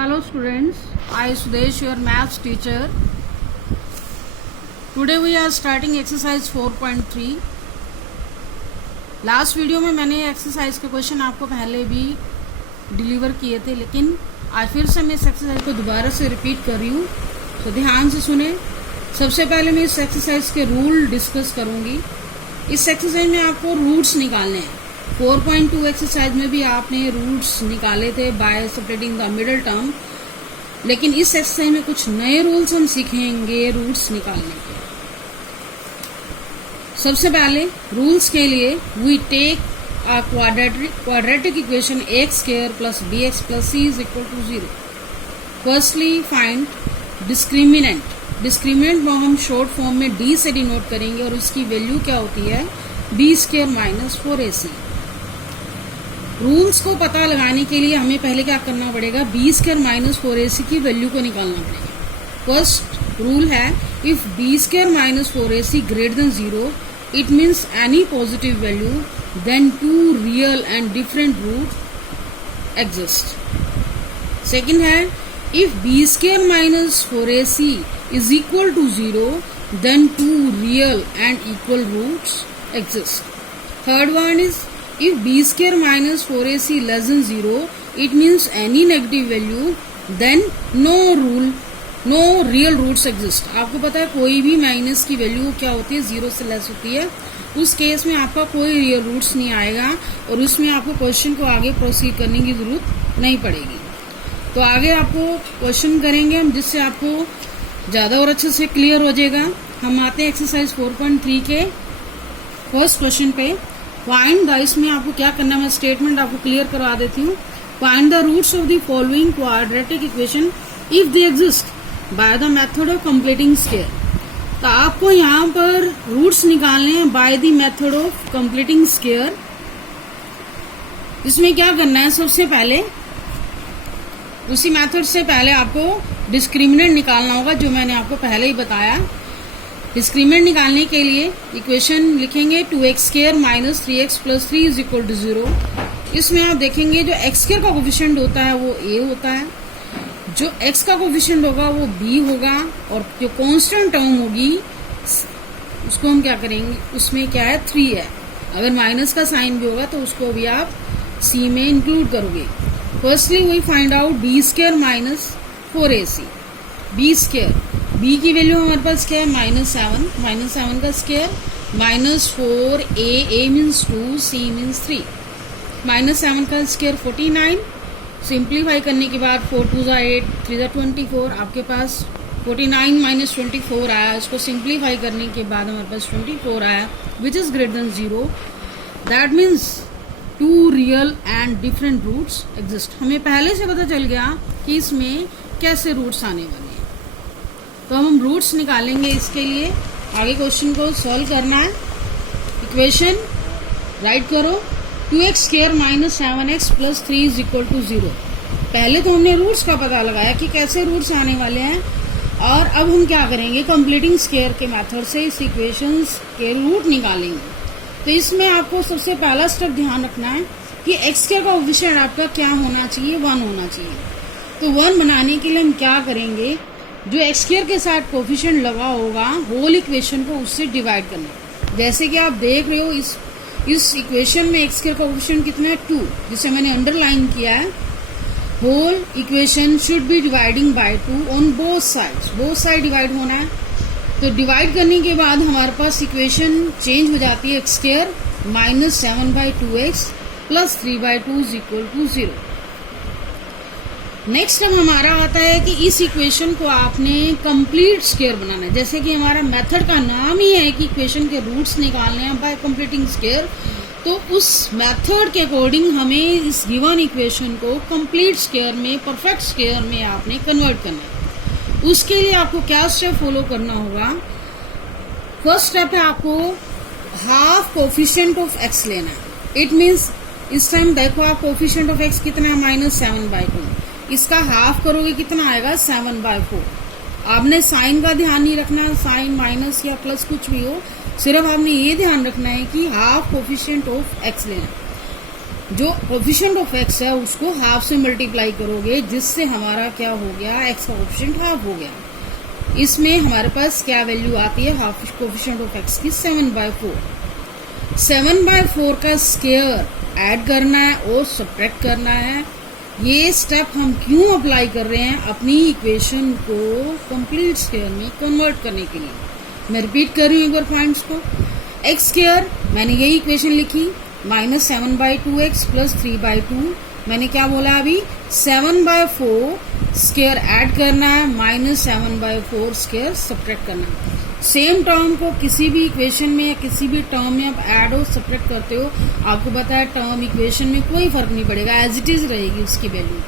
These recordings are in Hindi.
Hello students, I Sudesh, your maths teacher. Today we are starting exercise 4.3. Last video में मैंने एक्सरसाइज के क्वेश्चन आपको पहले भी डिलीवर किए थे, लेकिन आज फिर से मैं इस एक्सरसाइज को दोबारा से रिपीट कर रही हूँ, तो ध्यान से सुने। सबसे पहले मैं इस एक्सरसाइज के रूल डिस्कस करूंगी। इस एक्सरसाइज में आपको रूट्स निकालने हैं। 4.2 एक्सरसाइज में भी आपने रूट्स निकाले थे bye separating the middle term, लेकिन इस एक्सरसाइज में कुछ नए रूल्स हम सीखेंगे रूट्स निकालने के। सबसे पहले रूल्स के लिए we take a quadratic equation X square plus bx plus c is equal to 0। Firstly find discriminant. Discriminant को हम शॉर्ट फॉर्म में d से डिनोट करेंगे और उसकी वैल्यू क्या होती है b square minus 4ac। Rules को पता लगाने के लिए हमें पहले क्या करना पड़ेगा, b स्क्वायर माइनस 4ac की वैल्यू को निकालना पड़ेगा। फर्स्ट रूल है if b square minus 4ac greater than 0 it means any positive value then two real and different roots exist. Second है if b square minus 4ac is equal to 0 then two real and equal roots exist. Third one is if b square minus 4ac less than 0 it means any negative value then no real roots exist. आपको पता है कोई भी माइनस की वैल्यू क्या होती है, 0 से लेस होती है। उस केस में आपका कोई रियल रूट्स नहीं आएगा और उसमें आपको क्वेश्चन को आगे प्रोसीड करने की जरूरत नहीं पड़ेगी। तो आगे आपको क्वेश्चन करेंगे हम, जिससे आपको ज्यादा और अच्छे से क्लियर हो जाएगा। हम आते हैं एक्सरसाइज 4.3 के फर्स्ट क्वेश्चन पे। फाइंड द, इसमें आपको क्या करना है, मैं स्टेटमेंट आपको क्लियर करवा देती हूँ। Find the roots of the following quadratic equation if they exist by the method of completing square. तो आपको यहाँ पर रूट्स निकालने हैं by the method of completing square. इसमें क्या करना है, सबसे पहले उसी मेथड से पहले आपको डिस्क्रिमिनेंट निकालना होगा, जो मैंने आपको पहले ही बताया। डिस्क्रिमिनेंट निकालने के लिए इक्वेशन लिखेंगे 2x square minus 3x plus 3 is equal to 0। इसमें आप देखेंगे जो x स्क्वायर का कोफिशिएंट होता है वो a होता है, जो x का कोफिशिएंट होगा वो b होगा, और जो कांस्टेंट टर्म होगी उसको हम क्या करेंगे, उसमें क्या है 3 है। अगर माइनस का साइन भी होगा तो उसको भी आप c में इंक्लूड करोगे। Firstly we find out b square minus 4ac। b square, b की वैल्यू हमारे पास क्या है -7, -7 का square minus 4, a means 2, c means 3, -7 का स्क्वायर 49। सिंप्लीफाई करने के बाद 4 2 8, 3 24, आपके पास 49 माइनस 24 आया। इसको सिंप्लीफाई करने के बाद हमारे पास 24 आया which is greater than 0। That means two real and different roots exist. हमें पहले से पता चल गया कि इसमें कैसे रूट्स आने वाले हैं, तो हम रूट्स निकालेंगे। इसके लिए आगे क्वेश्चन को सॉल्व करना है। इक्वेशन राइट करो 2x square minus 7x plus 3 is equal to 0। पहले तो हमने रूट्स का पता लगाया कि कैसे रूट्स आने वाले हैं, और अब हम क्या करेंगे, कंप्लीटिंग स्क्वायर के मेथड से इस इक्वेशन के रूट निकालेंगे। तो इसमें आपको सबसे पहला स्टेप ध्यान रखना है कि x स्क्वायर का कोफिशिएंट आपका क्या होना चाहिए, 1 होना चाहिए। तो 1 बनाने के लिए हम क्या करेंगे, जो x स्क्वायर के साथ कोफिशिएंट लगा होगा होल इक्वेशन को उससे डिवाइड करना। जैसे कि आप देख रहे हो इस इक्वेशन में x स्क्वायर का कोफिशिएंट कितना है 2, जिसे मैंने अंडरलाइन किया है। Whole equation should be dividing by 2 on both sides. Both side divide होना है। तो डिवाइड करने के बाद हमारे पास इक्वेशन चेंज हो जाती है, x square minus 7/2x plus 3/2 is equal to 0। Next step हमारा आता है कि इस इक्वेशन को आपने कंप्लीट स्क्वायर बनाना है। जैसे कि हमारा मेथड का नाम ही है कि इक्वेशन के रूट्स निकालने हैं बाय कंप्लीटिंग स्क्वायर, तो उस मेथड के अकॉर्डिंग हमें इस गिवन इक्वेशन को कंप्लीट स्क्वायर में, परफेक्ट स्क्वायर में आपने कन्वर्ट करना है। उसके लिए आपको क्या स्टेप फॉलो करना होगा। फर्स्ट स्टेप है आपको हाफ कोफिशिएंट ऑफ x लेना है। इट मीन्स इस टाइम देखो आप कोफिशिएंट ऑफ x कितना है -7/2, इसका हाफ करोगे कितना आएगा 7/4। आपने साइन का ध्यान नहीं रखना है, साइन माइनस या प्लस कुछ भी हो, सिर्फ आपने ये ध्यान रखना है कि हाफ कोफिशिएंट ऑफ x लेना। जो कोफिशिएंट ऑफ एक्स है उसको हाफ से मल्टीप्लाई करोगे, जिससे हमारा क्या हो गया, एक्स का कोफिशिएंट हाफ हो गया। इसमें हमारे पास क्या वैल्यू आती है हाफ कोफिशिएंट ऑफ एक्स की, 7/4। 7/4 का स्क्वायर ऐड करना है और सब्ट्रैक्ट करना है। ये स्टेप हम क्यों अप्लाई कर रहे हैं, अपनी इक्वेशन को कंप्लीट स्क्वायर में कन्वर्ट करने के लिए। मैं रिपीट कर रही हूँ एक बार पॉइंट्स को। एक्स स्क्वायर मैंने यही इक्वेशन लिखी, -7/2x + 3/2। मैंने क्या बोला अभी, 7/4 स्क्वायर ऐड करना है, -7/4 स्क्वायर सब्ट्रैक्ट करना है। सेम टर्म को किसी भी इक्वेशन में या किसी भी टर्म में आप ऐड और सब्ट्रैक्ट करते हो, आपको पता है टर्म इक्वेशन में कोई फर्क नहीं पड़ेगा, एज इट इज रहेगी उसकी वैल्यू।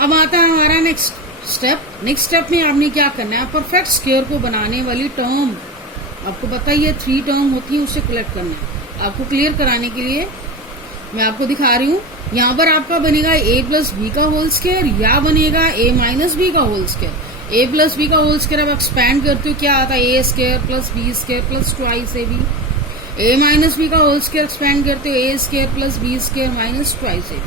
अब आता है हमारा नेक्स्ट स्टेप। नेक्स्ट स्टेप में आपने क्या करना है, परफेक्ट स्क्वायर को बनाने वाली टर्म, आपको पता ही है 3 टर्म होती है, उसे कलेक्ट करना है। आपको क्लियर कराने के लिए मैं आपको दिखा रही हूँ। यहाँ पर आपका बनेगा a + b का होल स्क्वायर या बनेगा a - b का होल स्क्वायर। a + b का होल स्क्वायर आप एक्सपैंड करते हो, क्या आता है, a² + b² + 2ab। a - b का होल स्क्वायर एक्सपैंड करते हो, a² + b² - 2ab।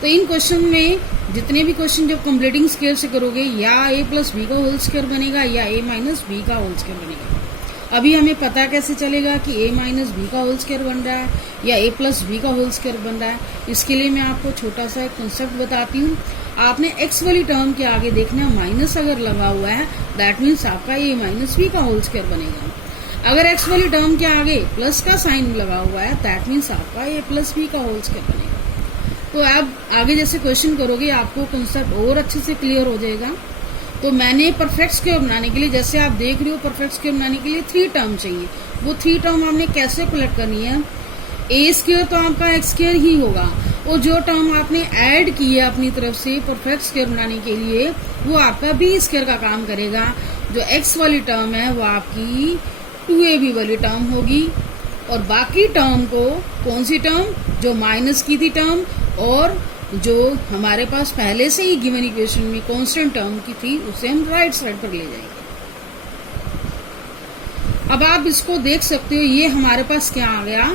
तो इन क्वेश्चन में जितने भी क्वेश्चन जब कंप्लीटिंग स्क्वायर से करोगे, या a + b का होल स्क्वायर बनेगा या a - b का होल स्क्वायर बनेगा। अभी हमें पता कैसे चलेगा कि a - b का होल स्क्वायर बन रहा है या a + b का होल स्क्वायर बन रहा है। इसके लिए मैं आपको छोटा सा एक कॉन्सेप्ट बताती हूँ। आपने x वाली टर्म के आगे देखना, माइनस अगर लगा हुआ है दैट मीन्स आपका a - b का होल स्क्वायर बनेगा। अगर x वाली टर्म के आगे प्लस का साइन लगा हुआ है दैट मीन्स आपका a + b का होल स्क्वायर बनेगा। तो आप आगे जैसे क्वेश्चन करोगे आपको कॉन्सेप्ट और अच्छे से क्लियर हो जाएगा। तो मैंने परफेक्ट स्क्वायर बनाने के लिए, जैसे आप देख रहे हो, परफेक्ट स्क्वायर बनाने के लिए 3 टर्म चाहिए। वो 3 टर्म आपने कैसे कलेक्ट करनी है, a² तो आपका x² ही होगा, और जो टर्म आपने ऐड की है अपनी तरफ से परफेक्ट स्क्वायर बनाने के लिए, वो आपका b² का काम करेगा। जो x वाली टर्म है वो आपकी 2ab वाली टर्म होगी, और बाकी टर्म को, कौन सी टर्म, जो माइनस की थी टर्म और जो हमारे पास पहले से ही गिवन इक्वेशन में कांस्टेंट टर्म की थी, उसे हम राइट साइड पर ले जाएंगे। अब आप इसको देख सकते हो, ये हमारे पास क्या आ गया,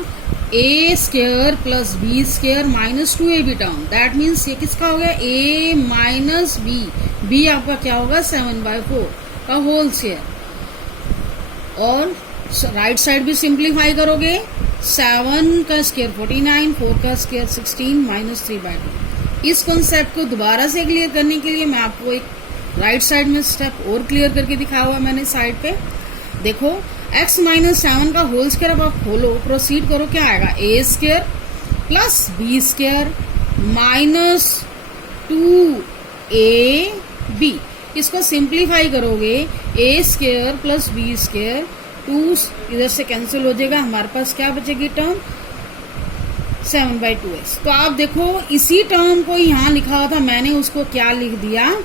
a² + b² - 2ab term. That means ये किसका हो गया, a - b। b आपका क्या होगा, 7/4 का होल स्क्वायर। और राइट साइड भी सिंप्लीफाई करोगे, 7 का स्क्वायर 49, 4 का स्क्वायर 16 - 3/2। इस कॉन्सेप्ट को दोबारा से क्लियर करने के लिए मैं आपको एक राइट साइड में स्टेप और क्लियर करके दिखाया हुआ मैंने साइड पे। देखो x - 7 का होल स्क्वायर अब आप खोलो, प्रोसीड करो, क्या आएगा, a² + b² - 2ab। इसको सिंप्लीफाई करोगे, a² + b², 2 इधर से कैंसिल हो जाएगा, हमारे पास क्या बचेगी टर्म, 7/2x। तो आप देखो इसी टर्म को यहाँ लिखा हुआ था, मैंने उसको क्या लिख दिया,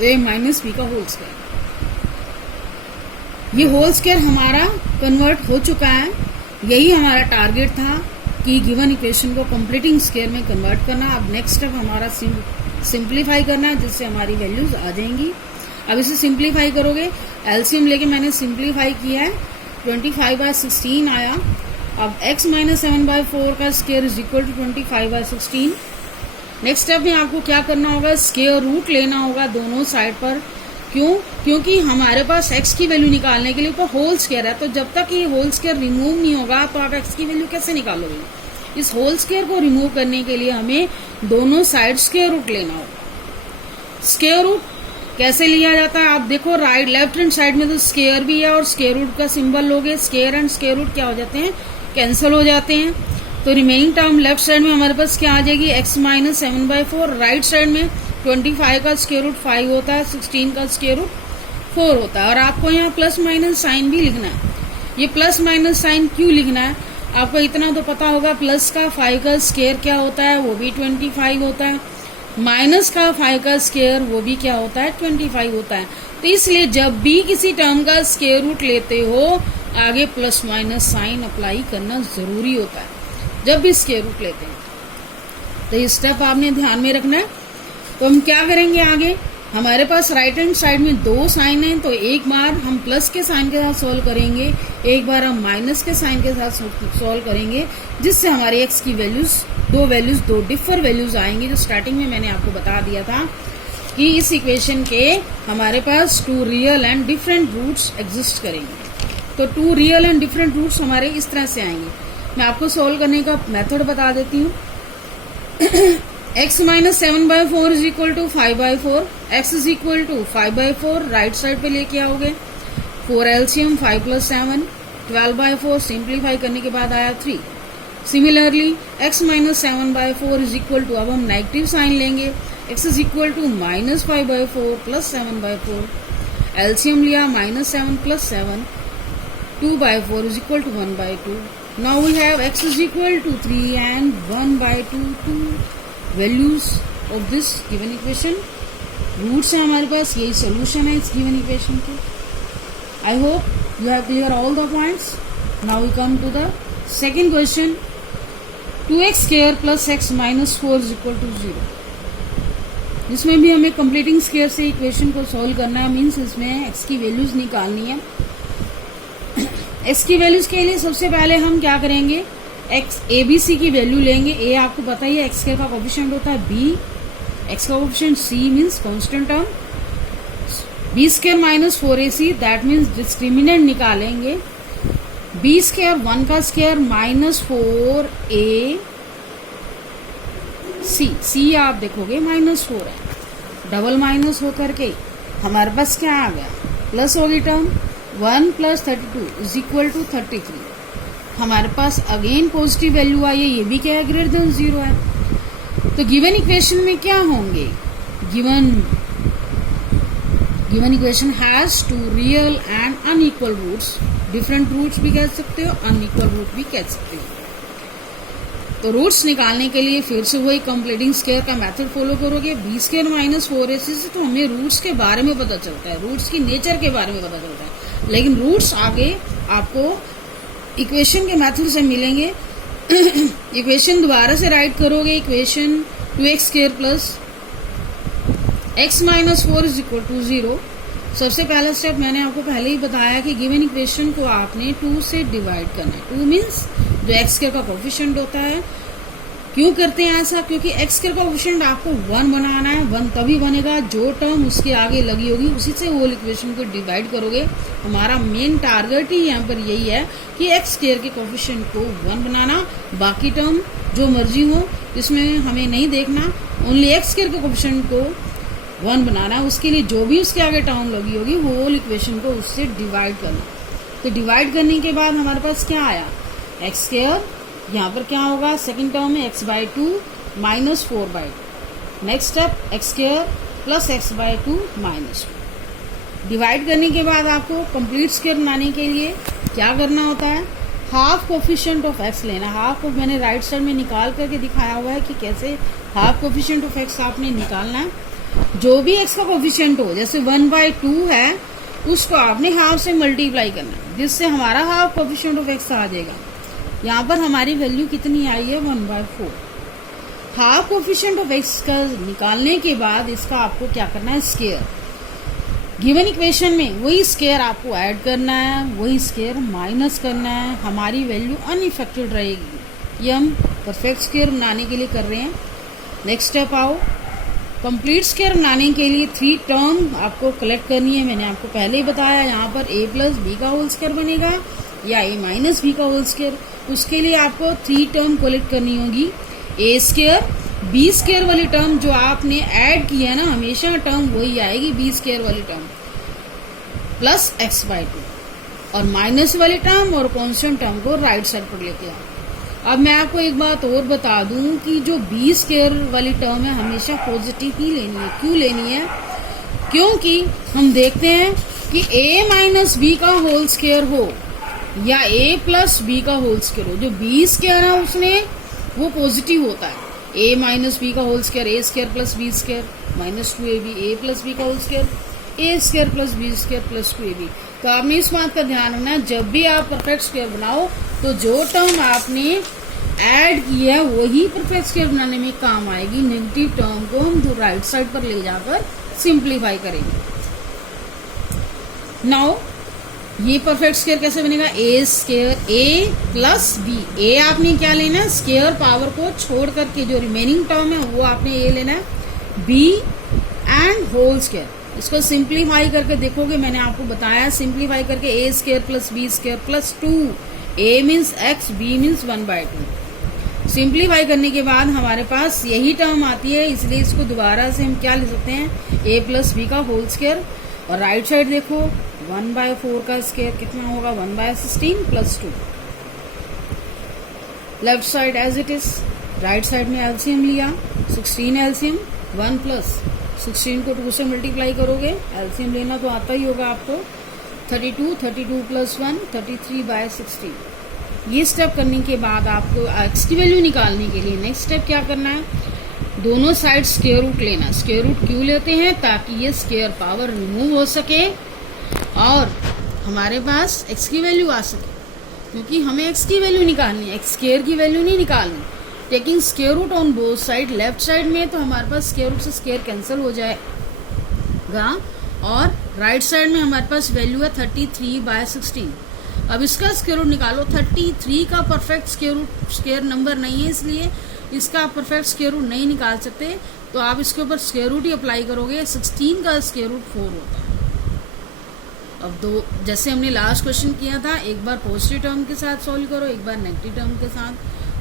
a - b का होल स्क्वायर। ये होल स्क्वायर हमारा कन्वर्ट हो चुका है। यही हमारा टारगेट था कि गिवन इक्वेशन को कंप्लीटिंग स्क्वायर में कन्वर्ट करना। अब नेक्स्ट स्टेप हमारा सिंप्लीफाई करना है, जिससे हमारी वैल्यूज आ जाएंगी। अब इसे सिंप्लीफाई करोगे, एलसीएम लेके मैंने सिंप्लीफाई किया है, 25/16 आया। अब x - 7/4 का square is equal to 25/16। Next step में आपको क्या करना होगा, स्क्वायर रूट लेना होगा दोनों साइड पर। क्यों, क्योंकि हमारे पास x की वैल्यू निकालने के लिए ऊपर होल स्क्वायर है, तो जब तक ये होल स्क्वायर रिमूव नहीं होगा तो आप x की वैल्यू कैसे निकालोगे। इस होल स्क्वायर को रिमूव करने के लिए हमें दोनों साइड स्क्वायर रूट लेना होगा। स्क्वायर रूट कैसे लिया जाता है, आप देखो राइट लेफ्ट हैंड साइड में तो स्क्वायर भी है और स्क्वायर रूट का सिंबल लोगे, स्क्वायर एंड स्क्वायर रूट क्या हो जाते हैं, कैंसिल हो जाते हैं। तो रिमेनिंग टर्म लेफ्ट साइड में हमारे पास क्या आ जाएगी, x - 7/4। राइट साइड में 25 का स्क्वायर रूट 5 होता है, 16 का स्क्वायर रूट 4 होता है। और आपको यहाँ प्लस माइनस साइन भी लिखना है। ये प्लस माइनस साइन क्यों लिखना है, आपको इतना तो पता होगा, प्लस का 5 का स्क्वायर क्या होता है, वो भी 25 होता है, माइनस का 5 का स्क्वायर वो भी क्या होता है, 25 होता है। तो इसलिए जब भी किसी टर्म का स्क्वायर रूट लेते हो, आगे प्लस माइनस साइन अप्लाई करना जरूरी होता है जब भी स्क्वायर रूट लेते हैं। तो ये स्टेप आपने ध्यान में रखना है। तो हम क्या करेंगे आगे, हमारे पास राइट हैंड साइड में दो साइन है, तो एक बार हम प्लस के साइन के साथ सॉल्व करेंगे, एक बार हम माइनस के साइन के साथ सॉल्व करेंगे, जिससे हमारे एक्स की वैल्यूज दो डिफर वैल्यूज आएंगे, जो स्टार्टिंग में मैंने आपको बता दिया था कि इस इक्वेशन के हमारे पास two real and different roots exist करेंगे। तो two real and different roots हमारे इस तरह से आएंगे। मैं आपको सॉल्व करने का मेथड बता देती हूँ। x minus 7/4 is equal to 5/4, x is equal to 5/4 right side पे लेके आओगे, 4 एलसीएम 5 + 7 12/4 सिंप्लीफाई करने के बाद आया 3। Similarly x minus 7/4 is equal to, अब हम नेगेटिव साइन लेंगे, x is equal to -5/4 + 7/4, LCM लिया -7 + 7 2/4 is equal to 1/2। Now we have x is equal to 3 and 1/2 two values of this given equation. Roots है हमारे पास, यही सोल्यूशन है इस गिवन इक्वेशन के। I hope you have clear all the points. Now we come to the second question. 2x² + x - 4 is equal to 0। इसमें भी हमें कंप्लीटिंग स्क्वायर से इक्वेशन को सॉल्व करना है, मीन्स इसमें x की वैल्यूज निकालनी है। x की वैल्यूज के लिए सबसे पहले हम क्या करेंगे, x ABC की वैल्यू लेंगे। a आपको पता ही है x² का कोफिशिएंट होता है, b x का coefficient c means constant term, b² - 4ac that means discriminant निकालेंगे, b² 1 का स्क्वायर -4ac, c आप देखोगे -4 है, डबल माइनस होकर के हमारे पास क्या आ गया, प्लस होगी टर्म 1 + 32 इज इक्वल टू 33। हमारे पास अगेन पॉजिटिव वैल्यू आई है, ये भी क्या है, ग्रेटर देन 0 है। तो गिवन इक्वेशन में क्या होंगे, given equation has two real and unequal roots, different roots भी कह सकते हो, अनइक्वल रूट भी कह सकते हो। तो रूट्स निकालने के लिए फिर से वही कंप्लीटिंग स्क्वायर का मेथड फॉलो करोगे। b² - 4ac से तो हमें रूट्स के बारे में पता चलता है, रूट्स की नेचर के बारे में पता चलता है, लेकिन रूट्स आगे आपको इक्वेशन के मेथड से मिलेंगे। इक्वेशन दोबारा से राइट करोगे, equation 2x² + x - 4 is equal to 0। सबसे पहला स्टेप मैंने आपको पहले ही बताया कि गिवन इक्वेशन को आपने 2 से डिवाइड करना है। 2 मीन्स जो x² का कोफिशिएंट होता है। क्यों करते हैं ऐसा, क्योंकि x² का कोफिशिएंट आपको 1 बनाना है। 1 तभी बनेगा जो टर्म उसके आगे लगी होगी उसी से होल इक्वेशन को डिवाइड करोगे। हमारा मेन टारगेट ही यहाँ पर यही है कि x² के कोफिशिएंट को 1 बनाना, बाकी टर्म जो मर्जी हो इसमें हमें नहीं देखना, ओनली x² के कोफिशिएंट को 1 बनाना। उसके लिए जो भी उसके आगे टर्म लगी होगी वो होल इक्वेशन को उससे डिवाइड करना। तो डिवाइड करने के बाद हमारे पास क्या आया, x², यहाँ पर क्या होगा, सेकंड टर्म में x/2 - 4/2। Next step x² + x/2 - 2। Divide करने के बाद आपको कंप्लीट स्क्वायर बनाने के लिए क्या करना होता है, हाफ कोफिशिएंट ऑफ x लेना। हाफ को मैंने राइट साइड में निकाल करके दिखाया हुआ है कि कैसे हाफ कोफिशिएंट ऑफ x आपने निकालना है। जो भी x का कोफिशिएंट हो, जैसे 1/2 है, उसको आपने हाफ से मल्टीप्लाई करना है, जिससे हमारा हाफ कोफिशिएंट ऑफ x आ जाएगा। यहाँ पर हमारी वैल्यू कितनी आई है, 1/4। हाफ कोफिशिएंट ऑफ x का निकालने के बाद इसका आपको क्या करना है, स्क्वायर। गिवन इक्वेशन में वही स्क्वायर आपको ऐड करना है, वही स्क्वायर माइनस करना है, हमारी वैल्यू अनइफेक्टेड रहेगी। ये हम परफेक्ट स्क्वायर बनाने के लिए कर रहे हैं। नेक्स्ट स्टेप आओ, कंप्लीट स्क्वायर बनाने के लिए 3 टर्म आपको कलेक्ट करनी है। मैंने आपको पहले ही बताया, यहाँ पर a + b का होल स्क्वायर बनेगा या a - b का होल स्क्वायर। उसके लिए आपको 3 टर्म कलेक्ट करनी होगी, a², b² वाली टर्म जो आपने ऐड किया ना, हमेशा टर्म वही आएगी, b² वाली टर्म प्लस x/2, और माइनस वाली टर्म और कांस्टेंट टर्म को राइट साइड पर लेके आओ। अब मैं आपको एक बात और बता दूं कि जो b² वाली टर्म है हमेशा पॉजिटिव ही लेनी है। क्यों लेनी है, क्योंकि हम देखते हैं कि a - b का होल स्क्वायर हो या a + b का होल स्क्वायर हो, जो b² है उसने वो पॉजिटिव होता है। a - b का whole square a² + b² -2ab, a + b का whole square a² + b² + 2ab। तो आपने इस बात का ध्यान रखना, जब भी आप परफेक्ट स्क्वायर बनाओ तो जो टर्म आपने ऐड किया है वही परफेक्ट स्क्वायर बनाने में काम आएगी। नेगेटिव टर्म को हम राइट साइड पर ले जाकर सिंप्लीफाई करेंगे। नाउ ये परफेक्ट स्क्वायर कैसे बनेगा, ए स्क्वायर ए प्लस बी। ए आपने क्या लेना है, स्क्वायर पावर को छोड़ करके जो रिमेनिंग टर्म है वो आपने ए लेना है, बी एंड होल स्क्वायर। इसको सिंप्लीफाई करके देखोगे, मैंने आपको बताया सिंप्लीफाई करके A square plus B square plus 2, A means x, B means 1/2। Simplify करने के बाद हमारे पास यही टर्म आती है, इसलिए इसको दोबारा से हम क्या लिख सकते हैं, ए प्लस बी का होल स्क्वायर। और राइट साइड देखो 1/4 का स्क्वायर कितना होगा, 1/16 plus 2। Left side as it is, right side में एलसीएम लिया, 16 एलसीएम 1 प्लस 16 को 2 से मल्टीप्लाई करोगे, एलसीएम लेना तो आता ही होगा आपको, 32 प्लस 1 33/16। ये स्टेप करने के बाद आपको एक्स की वैल्यू निकालने के लिए नेक्स्ट स्टेप क्या करना है, दोनों साइड स्क्वायर रूट लेना। स्क्वायर रूट क्यों लेते हैं, ताकि ये स्क्वायर पावर रिमूव हो सके और हमारे पास एक्स की वैल्यू आ सके, क्योंकि हमें एक्स की वैल्यू निकालनी है, एक्स स्क्वायर की वैल्यू नहीं निकालनी। Taking square root on both side, left side में तो हमारे पास स्क्वायर रूट से स्क्वायर कैंसिल हो जाएगा और राइट साइड में हमारे पास वैल्यू है 33/16। अब इसका स्क्वायर रूट निकालो, 33 का परफेक्ट स्क्वायर नंबर नहीं है, इसलिए इसका आप परफेक्ट स्क्वायर रूट नहीं निकाल सकते, तो आप इसके ऊपर स्क्वायर रूट ही अप्लाई करोगे। 16 का स्क्वायर रूट 4 होता है। अब दो, जैसे हमने लास्ट क्वेश्चन किया था, एक बार पॉजिटिव टर्म के साथ सोल्व करो, एक बार नेगेटिव टर्म के साथ।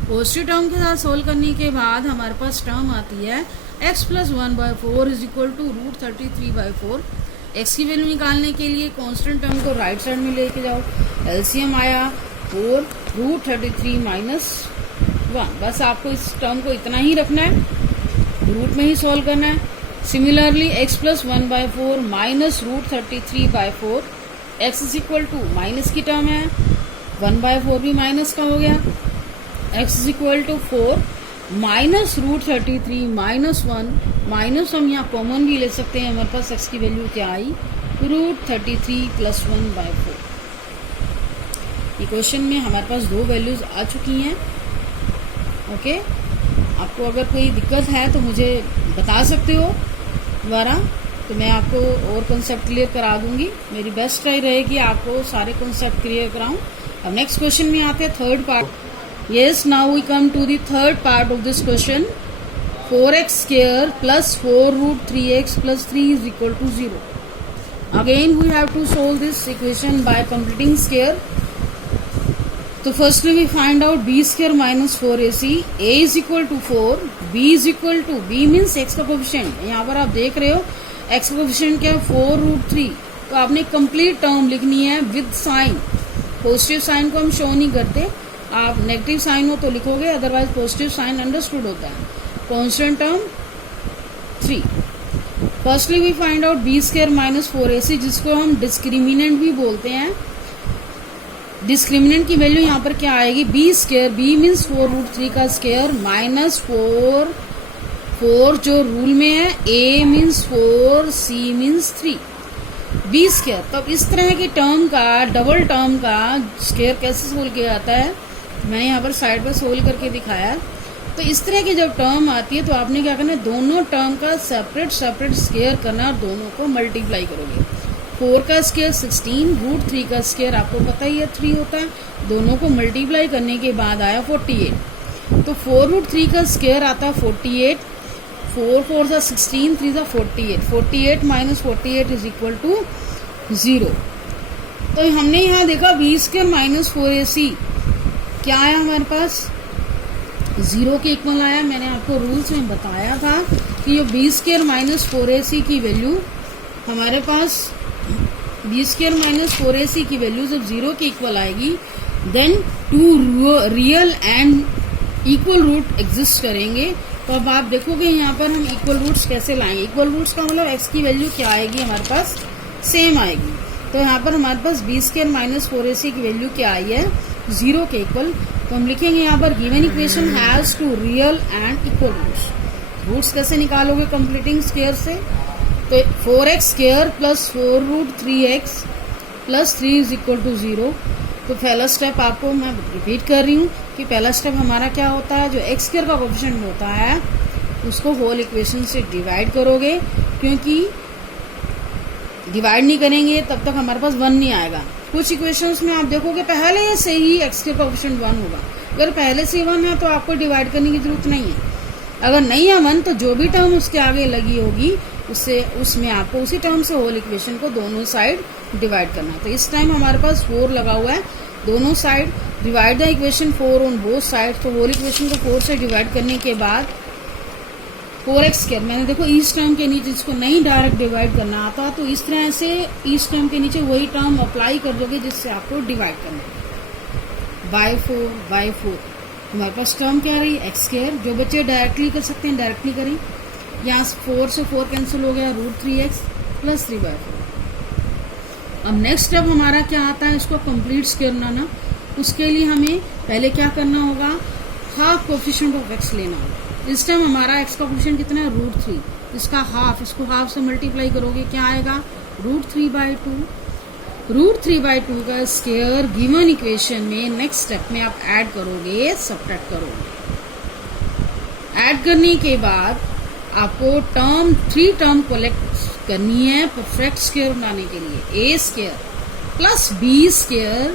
पॉजिटिव टर्म के साथ सोल्व करने के बाद हमारे पास टर्म आती है x plus 1/4 is equal to root 33/4। X की वैल्यू निकालने के लिए कांस्टेंट टर्म को राइट साइड में लेके जाओ, एलसीएम आया 4 रूट 33 माइनस 1। बस आपको इस टर्म को इतना ही रखना है, रूट में ही सोल्व करना है। Similarly x plus 1/4 minus root 33/4, x is equal to minus की टर्म है, 1/4 भी माइनस का हो गया, x इज इक्वल टू 4 माइनस रूट 33 माइनस 1, माइनस हम यहाँ कॉमन भी ले सकते हैं, हमारे पास x की वैल्यू क्या आई, रूट 33 प्लस 1/4। इक्वेशन में हमारे पास दो वैल्यूज आ चुकी हैं। ओके, आपको अगर कोई दिक्कत है तो मुझे बता सकते हो दोबारा, तो मैं आपको और कॉन्सेप्ट क्लियर करा दूंगी। मेरी बेस्ट ट्राई रहेगी आपको सारे कॉन्सेप्ट क्लियर कराऊं। अब नेक्स्ट क्वेश्चन में आते हैं, third part. Yes, now we come to the third part of this question. 4x square plus 4 root 3x plus 3 is equal to 0. Again we have to solve this equation by completing square. So firstly we find out b square minus 4ac. a is equal to 4, b is equal to, b means x का कोफिशिएंट। यहाँ पर आप देख रहे हो x का कोफिशिएंट क्या है, 4 रूट 3। तो आपने कंप्लीट टर्म लिखनी है विद साइन। पॉजिटिव साइन को हम शो नहीं करते, आप नेगेटिव साइन हो तो लिखोगे, अदरवाइज पॉजिटिव साइन अंडरस्टूड होता है। Constant term 3। Firstly we find out b square minus 4ac, जिसको हम डिस्क्रिमिनेंट भी बोलते हैं। डिस्क्रिमिनेंट की वैल्यू यहाँ पर क्या आएगी, b square, b means 4 root 3 का स्क्वायर माइनस 4 जो रूल में है, a means 4, c means 3, b square. तब इस तरह की टर्म का, डबल टर्म का स्क्वायर कैसे सोल्व किया जाता है, मैंने यहाँ पर साइड पर सोल्व करके दिखाया। तो इस तरह की जब टर्म आती है तो आपने क्या करना है, दोनों टर्म का सेपरेट स्क्वायर करना और दोनों को मल्टीप्लाई करोगे। 4 का स्क्वायर 16, रूट 3 का स्क्वायर आपको पता ही है 3 होता है, दोनों को मल्टीप्लाई करने के बाद आया 48। तो 4 रूट 3 का स्क्वायर आता है 48, 4 4 था 16, 3 था 48, 48 माइनस 48 इज इक्वल टू 0। तो हमने यहाँ देखा बी स्क्वायर माइनस 4ac क्या आया, हमारे पास 0 के इक्वल आया। मैंने आपको रूल्स में बताया था कि ये बी स्क्वायर माइनस 4ac की वैल्यू हमारे पास, बी स्क्वायर माइनस 4ac की वैल्यू जब 0 के इक्वल आएगी, then 2 real and equal root exist करेंगे। तो अब आप देखोगे यहाँ पर हम इक्वल रूट्स कैसे लाएंगे। इक्वल रूट्स का मतलब x की वैल्यू क्या आएगी, हमारे पास सेम आएगी। तो यहाँ पर हमारे पास बी स्क्वायर माइनस 4ac की वैल्यू क्या आई है, 0 के इक्वल। तो हम लिखेंगे यहाँ पर given equation has two real and equal roots. Roots कैसे निकालोगे, कंप्लीटिंग स्क्वायर से। तो 4x square plus 4 root 3x plus 3 is equal to 0। तो पहला स्टेप आपको मैं रिपीट कर रही हूँ कि पहला स्टेप हमारा क्या होता है, जो एक्स स्क्वायर का कोफिशिएंट होता है उसको होल इक्वेशन से डिवाइड करोगे, क्योंकि डिवाइड नहीं करेंगे तब तक हमारे पास 1 नहीं आएगा। कुछ इक्वेशंस में आप देखोगे पहले से ही x के कोएफिशिएंट 1 होगा। अगर पहले से 1 है तो आपको डिवाइड करने की जरूरत नहीं है। अगर नहीं है 1 तो जो भी टर्म उसके आगे लगी होगी उसमें आपको उसी टर्म से होल इक्वेशन को दोनों साइड डिवाइड करना है। तो इस टाइम हमारे पास 4 लगा हुआ है दोनों side. Divide the equation 4 on both side. तो होल इक्वेशन को 4 से डिवाइड करने के बाद 4x², मैंने देखो इस टर्म के नीचे इसको नहीं डायरेक्ट डिवाइड करना आता तो इस तरह से इस टर्म के नीचे वही टर्म अप्लाई कर दोगे जिससे आपको डिवाइड करना है। बाय 4 हमारे पास टर्म क्या रही x²। जो बच्चे डायरेक्टली कर सकते हैं डायरेक्टली करें। यहाँ 4 से 4 कैंसिल हो गया, √3x + 3/4। अब नेक्स्ट स्टेप हमारा क्या आता है, इसको कंप्लीट स्क्वायर बनाना। उसके लिए हमें पहले क्या करना होगा, हाफ कोएफिशिएंट ऑफ x लेना होगा। इस टाइम हमारा x का कोएफिशिएंट कितना है, √3। इसका हाफ, इसको हाफ से मल्टीप्लाई करोगे क्या आएगा, √3/2। √3/2 का स्क्वायर गिवन इक्वेशन में नेक्स्ट स्टेप में आप ऐड करोगे, सब्ट्रैक्ट करोगे। ऐड करने के बाद आपको 3 टर्म कलेक्ट करनी है परफेक्ट स्क्वायर बनाने के लिए। a² + b²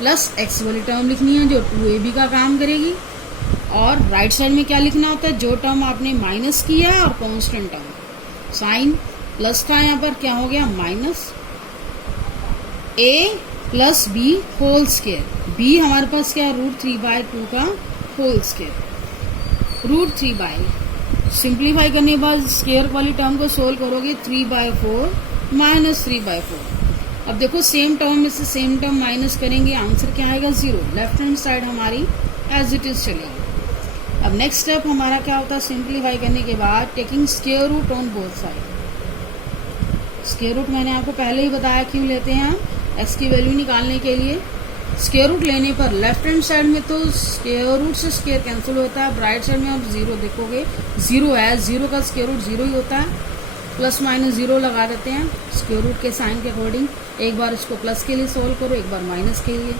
+ x वाली टर्म लिखनी है जो 2ab का काम करेगी। और राइट साइड में क्या लिखना होता है, जो टर्म आपने माइनस किया और कांस्टेंट टर्म। साइन प्लस का यहाँ पर क्या हो गया, -a + b whole square. b हमारे पास क्या है, √3/2 का होल स्क्वायर। √3/, सिंप्लीफाई करने के बाद स्क्वायर वाली टर्म को सोल्व करोगे, 3/4 - 3/4। अब देखो सेम टर्म में से सेम टर्म माइनस करेंगे, आंसर क्या आएगा, 0। लेफ्ट हैंड साइड हमारी एज इट इज चलेगी। अब नेक्स्ट स्टेप हमारा क्या होता है, सिंप्लीफाई करने के बाद taking square root on both side. Square root मैंने आपको पहले ही बताया क्यों लेते हैं हम, x की वैल्यू निकालने के लिए। स्क्वायर रूट लेने पर लेफ्ट हैंड साइड में तो स्क्वायर रूट से स्क्वायर कैंसिल होता है। राइट साइड में आप 0 देखोगे, 0 है, 0 का स्क्वायर रूट 0 ही होता है। ±0 लगा देते हैं स्क्वायर रूट के साइन के अकॉर्डिंग। एक बार इसको प्लस के लिए सोल्व करो, एक बार माइनस के लिए।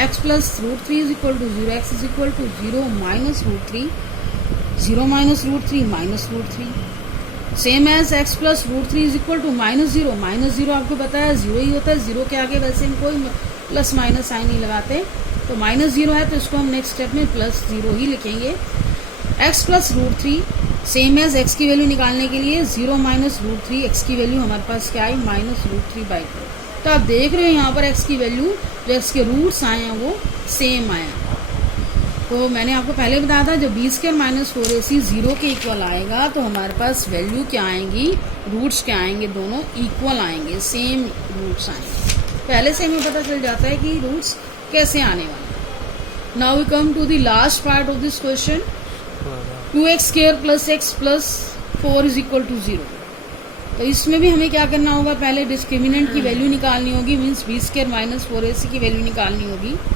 x + √3 = 0, x = 0 - √3, 0 - √3 -√3। Same as x + √3 = -0, -0 आपको पता है 0 ही होता है। 0 के आगे वैसे हम कोई प्लस माइनस साइन नहीं लगाते, तो -0 है तो इसको हम नेक्स्ट स्टेप में +0 ही लिखेंगे। x + √3 सेम एज x की वैल्यू निकालने के लिए 0 - √3, x की वैल्यू हमारे पास क्या आई, -√3/2। तो आप देख रहे हो यहाँ पर x की वैल्यू जो x के रूट्स आए हैं वो सेम आया। तो मैंने आपको पहले बताया था जब b² - 4ac 0 के इक्वल आएगा तो हमारे पास वैल्यू क्या आएंगी, रूट्स क्या आएंगे, दोनों इक्वल आएंगे, सेम रूट्स आएंगे। पहले से हमें पता चल जाता है कि रूट्स कैसे आने वाले। Now we come to the last part of this question, 2x² + x + 4 = 0। तो इसमें भी हमें क्या करना होगा, पहले डिस्क्रिमिनेंट की वैल्यू निकालनी होगी, मीन्स b² - 4ac की वैल्यू निकालनी होगी।